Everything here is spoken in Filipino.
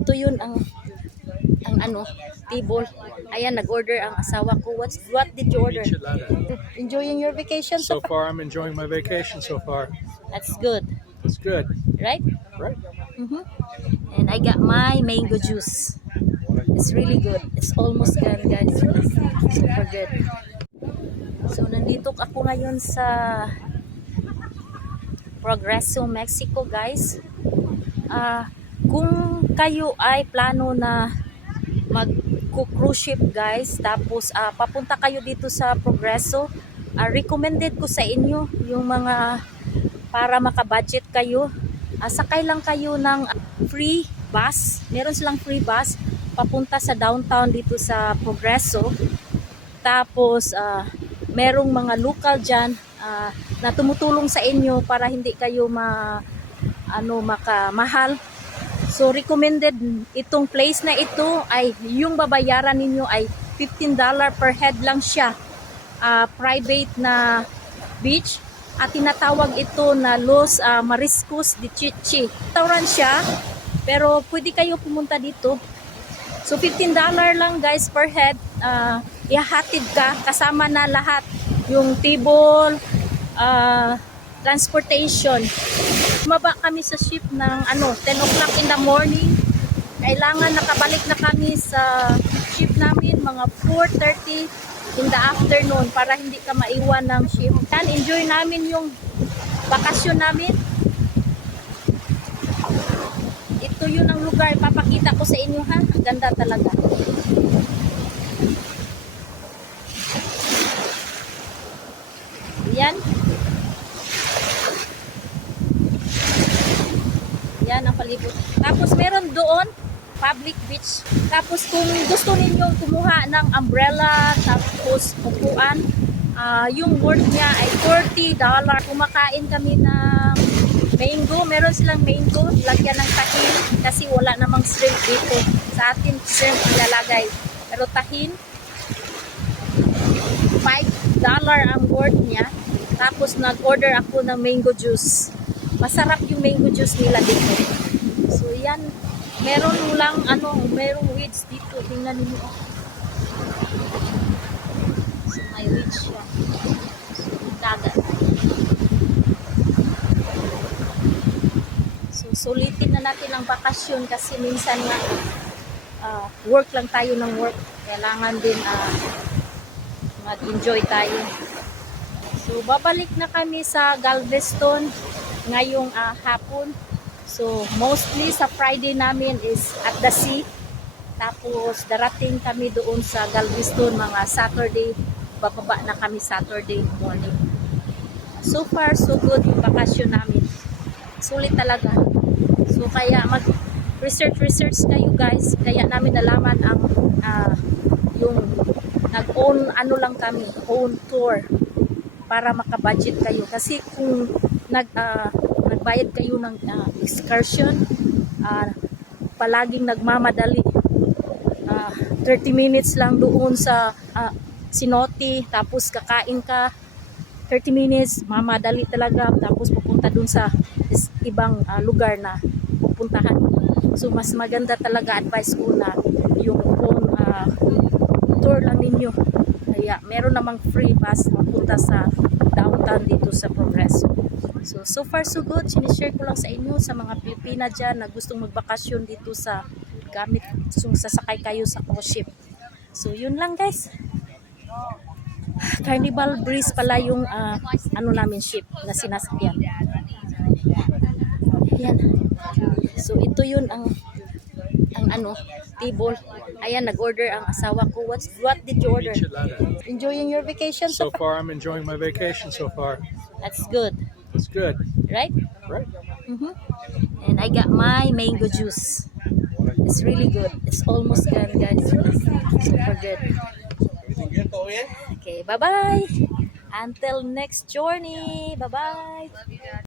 ito yun ang ano, table. Ayan, nag-order ang asawa ko. What did you order? Enchilada. Enjoying your vacation So far, I'm enjoying my vacation so far. That's good, It's good. right? Right. And I got my mango juice. It's really good. It's almost gone, guys. Super good. So, nandito ako ngayon sa Progreso, Mexico, guys. Kung kayo ay plano na mag-cruise ship, guys, tapos papunta kayo dito sa Progreso, recommended ko sa inyo yung mga para maka-budget kayo. Sakay lang kayo ng free bus. Meron silang free bus papunta sa downtown dito sa Progreso. Tapos merong mga local dyan na tumutulong sa inyo para hindi kayo makamahal. So recommended itong place na ito ay yung babayaran ninyo ay $15 per head lang siya. Private na beach at tinatawag ito na Los Mariscos de Chichi. Restaurant siya pero pwede kayo pumunta dito. So $15 lang, guys, per head. Ihahatid ka kasama na lahat yung table, transportation. Maba kami sa ship ng 10 o'clock in the morning. Kailangan nakabalik na kami sa ship namin mga 4:30 in the afternoon para hindi ka maiwan ng ship. And enjoy namin yung bakasyon namin. Ito yun ang lugar papakita ko sa inyo, ha. Ang ganda talaga. Yan. Yan ang palibot. Tapos meron doon public beach. Tapos kung gusto ninyong kumuha ng umbrella tapos upuan, yung worth niya ay $40. Kumakain kami ng mango. Meron silang mango, lagyan ng tahin kasi wala namang shrimp dito. Sa atin shrimp ilalagay. Pero tahin, $5 ang worth niya. Tapos nag-order ako ng mango juice. Masarap yung mango juice nila dito. So yan, meron lang merong weeds dito. Tingnan niyo. So may weeds siya. Dagat. So sulitin na natin ang bakasyon kasi minsan nga work lang tayo ng work. Kailangan din mag-enjoy tayo. So babalik na kami sa Galveston ngayong hapon. So mostly sa Friday namin is at the sea. Tapos darating kami doon sa Galveston mga Saturday. Bababa na kami Saturday morning. So far so good yung bakasyon namin. Sulit talaga. So kaya mag-research kayo, guys. Kaya namin nalaman ang yung nag-own lang kami, own tour para maka-budget kayo. Kasi kung nagbayad kayo ng excursion, palaging nagmamadali. 30 minutes lang doon sa Cenote, tapos kakain ka 30 minutes, mamadali talaga, tapos pupunta doon sa ibang lugar na pupuntahan. So mas maganda talaga, advice ko na yung own tour lang ninyo. Kaya meron namang free bus mapunta sa downtown dito sa Progreso. So far so good. Sinishare ko lang sa inyo sa mga Pilipina dyan na gustong magbakasyon dito sa gamit kung sasakay kayo sa cruise ship. So yun lang, guys. Carnival Breeze pala yung namin ship na sinasakyan. Yan. So ito yun ang table. Ayan, nag-order ang asawa ko. What did you order? Enchilada. Enjoying your vacation So far, I'm enjoying my vacation so far. That's good, It's good. right? Right. And I got my mango juice. It's really good. It's almost gone, guys. Super good. Okay, bye-bye. Until next journey. Bye-bye.